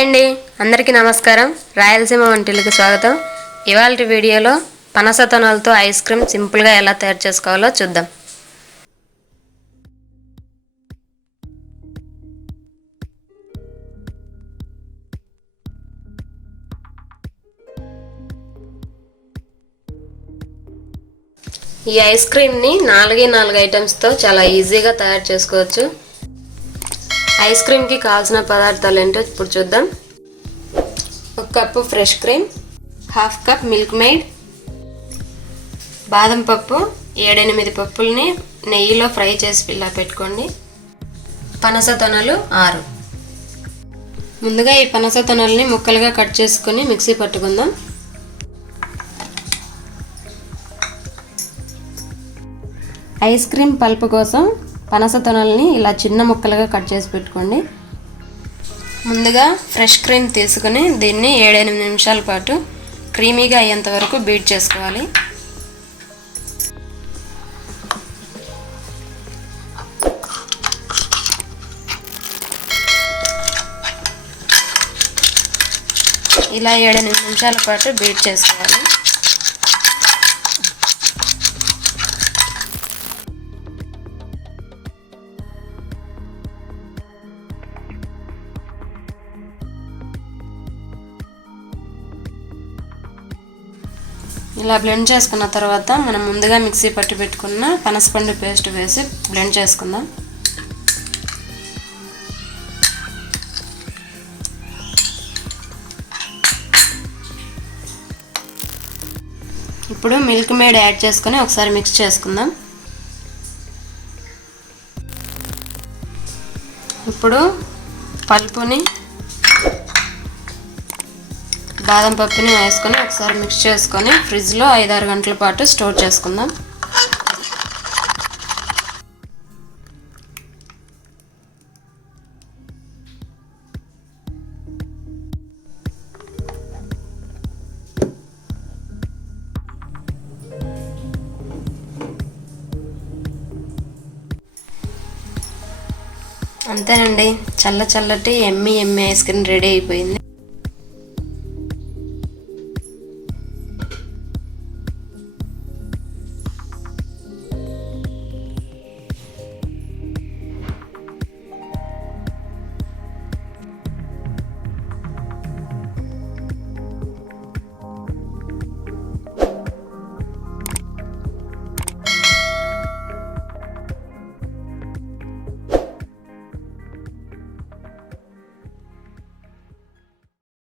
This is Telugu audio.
హాయ్ అండి, అందరికీ నమస్కారం. రాయలసీమ వంటిలకు స్వాగతం. ఇవాల్టి వీడియోలో పనస తొనలతో ఐస్ క్రీమ్ సింపుల్గా ఎలా తయారు చేసుకోవాలో చూద్దాం. ఈ ఐస్ క్రీమ్ని 4 ఐటమ్స్తో చాలా ఈజీగా తయారు చేసుకోవచ్చు. ఐస్ క్రీమ్కి కావాల్సిన పదార్థాలు ఏంటో ఇప్పుడు చూద్దాం. 1 cup fresh cream, 1/2 cup milk made, బాదం పప్పు 7-8 పప్పుల్ని నెయ్యిలో ఫ్రై చేసి ఇలా పెట్టుకోండి. పనస తొనలు 6. ముందుగా ఈ పనస తొనల్ని ముక్కలుగా కట్ చేసుకొని మిక్సీ పట్టుకుందాం. ఐస్ క్రీమ్ పల్ప్ కోసం పనస తొనల్ని ఇలా చిన్న ముక్కలుగా కట్ చేసి పెట్టుకోండి. ముందుగా ఫ్రెష్ క్రీమ్ తీసుకుని దీన్ని 7-8 నిమిషాల పాటు క్రీమీగా అయ్యేంత వరకు బీట్ చేసుకోవాలి. ఇలా 7-8 నిమిషాల పాటు బీట్ చేసుకోవాలి. ఇలా బ్లెండ్ చేసుకున్న తర్వాత మనం ముందుగా మిక్సీ పట్టి పెట్టుకున్న పనసపండు పేస్ట్ వేసి బ్లెండ్ చేసుకుందాం. ఇప్పుడు మిల్క్ మేడ్ యాడ్ చేసుకొని ఒకసారి మిక్స్ చేసుకుందాం. ఇప్పుడు పల్పుని బాదం పప్పుని వేసుకొని ఒకసారి మిక్స్ చేసుకొని ఫ్రిడ్జ్లో 5-6 గంటల పాటు స్టోర్ చేసుకుందాం. అంతేనండి, చల్లటి ఎమ్మి ఐస్ క్రీమ్ రెడీ అయిపోయింది.